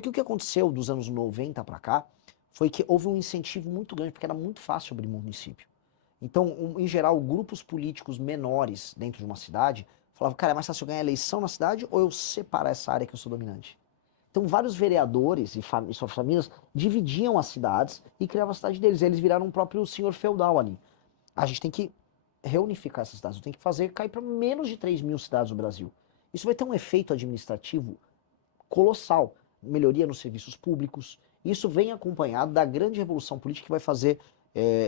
Porque o que aconteceu dos anos 90 para cá foi que houve um incentivo muito grande, porque era muito fácil abrir município. Então, em geral, grupos políticos menores dentro de uma cidade falavam, cara, é mais fácil eu ganhar eleição na cidade ou eu separar essa área que eu sou dominante? Então, vários vereadores e suas famílias dividiam as cidades e criavam a cidade deles. Eles viraram um próprio senhor feudal ali. A gente tem que reunificar essas cidades. Tem que fazer cair para menos de 3 mil cidades no Brasil. Isso vai ter um efeito administrativo colossal. Melhoria nos serviços públicos. Isso vem acompanhado da grande revolução política que vai fazer,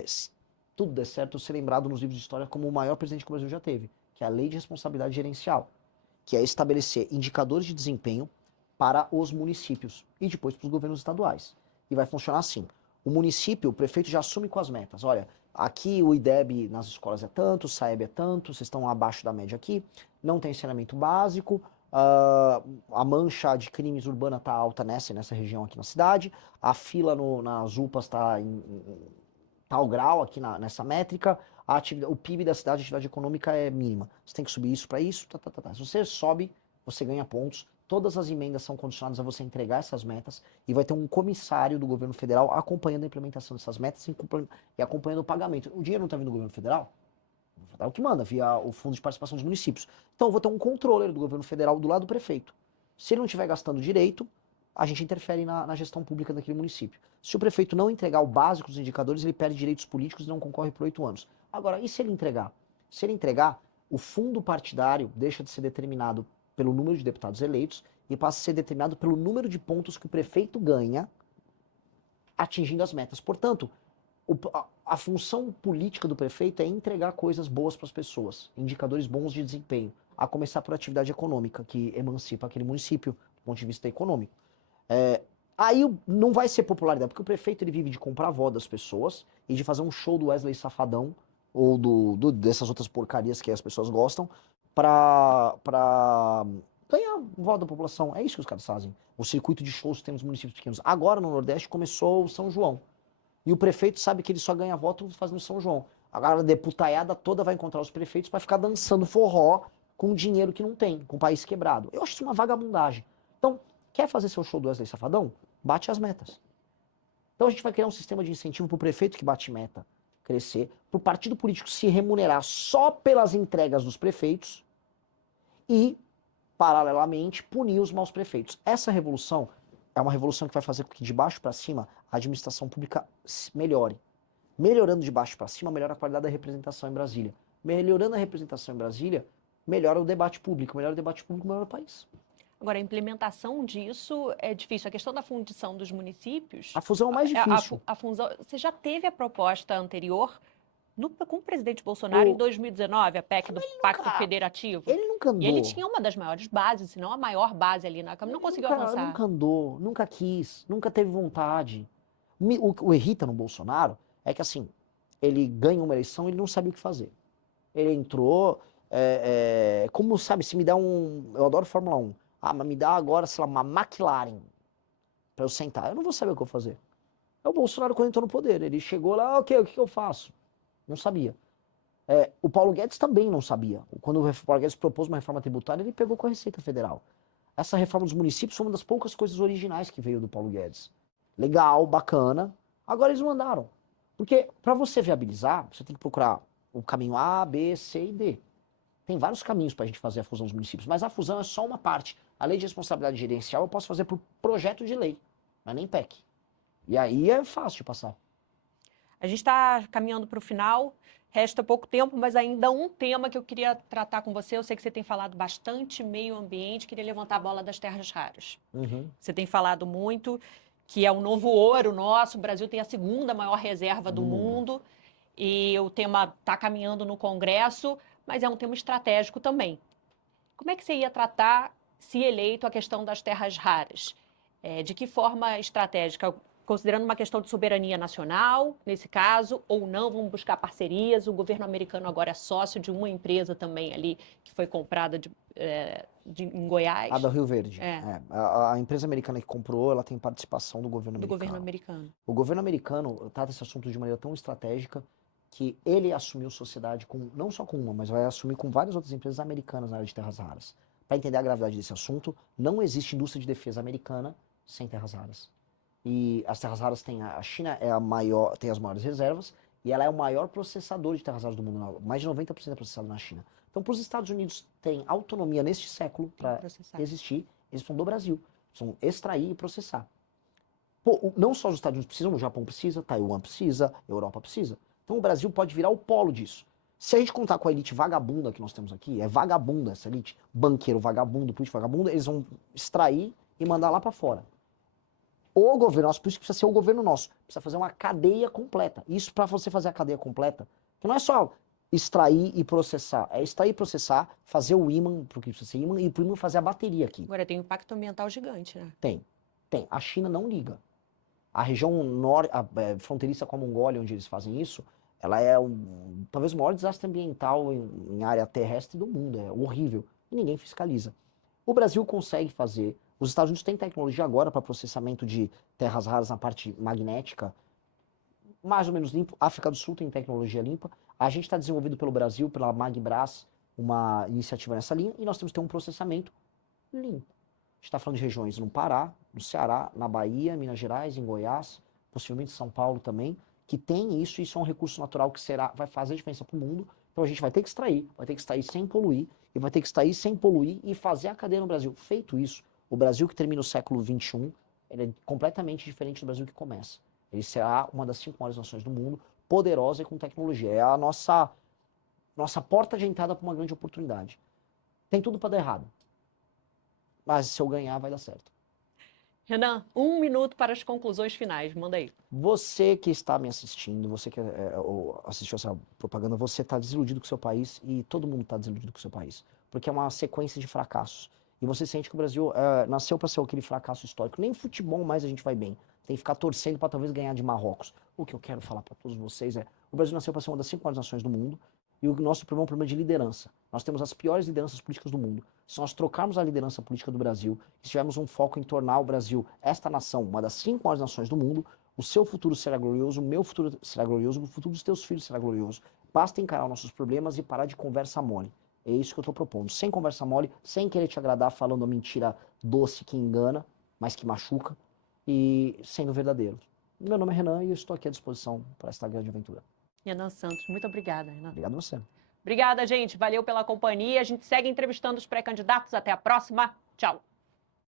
se tudo der certo, ser lembrado nos livros de história como o maior presidente que o Brasil já teve, que é a Lei de Responsabilidade Gerencial, que é estabelecer indicadores de desempenho para os municípios e depois para os governos estaduais. E vai funcionar assim. O município, o prefeito já assume com as metas. Olha, aqui o IDEB nas escolas é tanto, o SAEB é tanto, vocês estão abaixo da média aqui, não tem saneamento básico, a mancha de crimes urbana está alta nessa região aqui na cidade, a fila nas UPAs está em tal grau aqui nessa métrica, o PIB da cidade, a atividade econômica é mínima. Você tem que subir isso para isso, tá, tá, tá, tá. Se você sobe, você ganha pontos. Todas as emendas são condicionadas a você entregar essas metas e vai ter um comissário do governo federal acompanhando a implementação dessas metas e acompanhando o pagamento. O dinheiro não está vindo do governo federal? O governo federal que manda, via o Fundo de Participação dos Municípios. Então eu vou ter um controller do governo federal do lado do prefeito. Se ele não estiver gastando direito, a gente interfere na gestão pública daquele município. Se o prefeito não entregar o básico dos indicadores, ele perde direitos políticos e não concorre por 8 anos. Agora, e se ele entregar? Se ele entregar, o fundo partidário deixa de ser determinado pelo número de deputados eleitos e passa a ser determinado pelo número de pontos que o prefeito ganha atingindo as metas. Portanto, a função política do prefeito é entregar coisas boas para as pessoas, indicadores bons de desempenho, a começar por atividade econômica, que emancipa aquele município do ponto de vista econômico. Aí não vai ser popularidade, porque o prefeito ele vive de comprar a voz das pessoas e de fazer um show do Wesley Safadão ou dessas outras porcarias que as pessoas gostam pra ganhar voto da população. É isso que os caras fazem. O circuito de shows que tem nos municípios pequenos. Agora no Nordeste começou o São João. E o prefeito sabe que ele só ganha voto fazendo São João. Agora a deputaiada toda vai encontrar os prefeitos para ficar dançando forró com dinheiro que não tem, com o país quebrado. Eu acho isso uma vagabundagem. Então, quer fazer seu show do Wesley Safadão? Bate as metas. Então a gente vai criar um sistema de incentivo para o prefeito que bate meta crescer, para o partido político se remunerar só pelas entregas dos prefeitos e, paralelamente, punir os maus prefeitos. Essa revolução é uma revolução que vai fazer com que de baixo para cima a administração pública melhore. Melhorando de baixo para cima, melhora a qualidade da representação em Brasília. Melhorando a representação em Brasília, melhora o debate público. Melhora o debate público, melhora o país. Agora, a implementação disso é difícil. A questão da fundição dos municípios... A fusão é o mais difícil. A fusão, você já teve a proposta anterior com o presidente Bolsonaro em 2019, a PEC do Pacto Federativo? Ele nunca andou. E ele tinha uma das maiores bases, se não a maior base ali na Câmara, não conseguiu avançar. Nunca andou, nunca quis, nunca teve vontade. O irrita no Bolsonaro é que assim, ele ganha uma eleição e ele não sabe o que fazer. Ele entrou, como sabe, se me dá eu adoro Fórmula 1, mas me dá agora, sei lá, uma McLaren pra eu sentar, eu não vou saber o que eu vou fazer. É o Bolsonaro quando entrou no poder, ele chegou lá, ok, o que eu faço? Não sabia. O Paulo Guedes também não sabia. Quando o Paulo Guedes propôs uma reforma tributária, ele pegou com a Receita Federal. Essa reforma dos municípios foi uma das poucas coisas originais que veio do Paulo Guedes. Legal, bacana. Agora eles não andaram. Porque para você viabilizar, você tem que procurar o caminho A, B, C e D. Tem vários caminhos para a gente fazer a fusão dos municípios, mas a fusão é só uma parte. A lei de responsabilidade gerencial eu posso fazer por projeto de lei, mas nem PEC. E aí é fácil de passar. A gente está caminhando para o final, resta pouco tempo, mas ainda um tema que eu queria tratar com você. Eu sei que você tem falado bastante meio ambiente, queria levantar a bola das terras raras. Você tem falado muito que é um novo ouro nosso, o Brasil tem a segunda maior reserva do mundo, e o tema está caminhando no Congresso, mas é um tema estratégico também. Como é que você ia tratar, se eleito, a questão das terras raras? De que forma estratégica? Considerando uma questão de soberania nacional, nesse caso, ou não, vamos buscar parcerias. O governo americano agora é sócio de uma empresa também ali, que foi comprada em Goiás. A da Rio Verde. A empresa americana que comprou, ela tem participação do governo americano. O governo americano trata esse assunto de maneira tão estratégica que ele assumiu sociedade não só com uma, mas vai assumir com várias outras empresas americanas na área de terras raras. Para entender a gravidade desse assunto, não existe indústria de defesa americana sem terras raras. E as terras raras a China é a maior, tem as maiores reservas, e ela é o maior processador de terras raras do mundo. Mais de 90% é processado na China. Então, para os Estados Unidos terem autonomia neste século para existir, eles precisam do Brasil. Precisam extrair e processar. Pô, não só os Estados Unidos precisam, o Japão precisa, Taiwan precisa, a Europa precisa. Então o Brasil pode virar o polo disso. Se a gente contar com a elite vagabunda que nós temos aqui, é vagabunda essa elite, banqueiro vagabundo, político vagabundo, eles vão extrair e mandar lá para fora. O governo nosso, por isso que precisa ser o governo nosso, precisa fazer uma cadeia completa. Isso para você fazer a cadeia completa, que não é só extrair e processar, é extrair e processar, fazer o ímã, porque precisa ser ímã, e pro ímã fazer a bateria aqui. Agora tem um impacto ambiental gigante, né? Tem. A China não liga. A região fronteiriça com a Mongólia, onde eles fazem isso, ela é talvez o maior desastre ambiental em área terrestre do mundo. É horrível. E ninguém fiscaliza. O Brasil consegue fazer. Os Estados Unidos têm tecnologia agora para processamento de terras raras na parte magnética, mais ou menos limpo. A África do Sul tem tecnologia limpa. A gente está desenvolvido pelo Brasil, pela Magbras, uma iniciativa nessa linha, e nós temos que ter um processamento limpo. A gente está falando de regiões no Pará, no Ceará, na Bahia, Minas Gerais, em Goiás, possivelmente São Paulo também, que tem isso, e isso é um recurso natural que vai fazer diferença para o mundo. Então a gente vai ter que extrair sem poluir, e vai ter que extrair sem poluir e fazer a cadeia no Brasil. Feito isso, o Brasil que termina o século XXI, ele é completamente diferente do Brasil que começa. Ele será uma das 5 maiores nações do mundo, poderosa e com tecnologia. É a nossa porta de entrada para uma grande oportunidade. Tem tudo para dar errado. Mas se eu ganhar, vai dar certo. Renan, 1 minuto para as conclusões finais. Manda aí. Você que está me assistindo, você que assistiu essa propaganda, você está desiludido com o seu país e todo mundo está desiludido com o seu país. Porque é uma sequência de fracassos. E você sente que o Brasil nasceu para ser aquele fracasso histórico. Nem futebol mais a gente vai bem. Tem que ficar torcendo para talvez ganhar de Marrocos. O que eu quero falar para todos vocês é: o Brasil nasceu para ser uma das 5 maiores nações do mundo. E o nosso problema é um problema de liderança. Nós temos as piores lideranças políticas do mundo. Se nós trocarmos a liderança política do Brasil, e se tivermos um foco em tornar o Brasil, esta nação, uma das 5 maiores nações do mundo, o seu futuro será glorioso, o meu futuro será glorioso, o futuro dos teus filhos será glorioso. Basta encarar os nossos problemas e parar de conversa mole. É isso que eu estou propondo. Sem conversa mole, sem querer te agradar, falando a mentira doce que engana, mas que machuca, e sendo verdadeiro. Meu nome é Renan e eu estou aqui à disposição para esta grande aventura. Renan Santos, muito obrigada, Renan. Obrigado a você. Obrigada, gente. Valeu pela companhia. A gente segue entrevistando os pré-candidatos. Até a próxima. Tchau.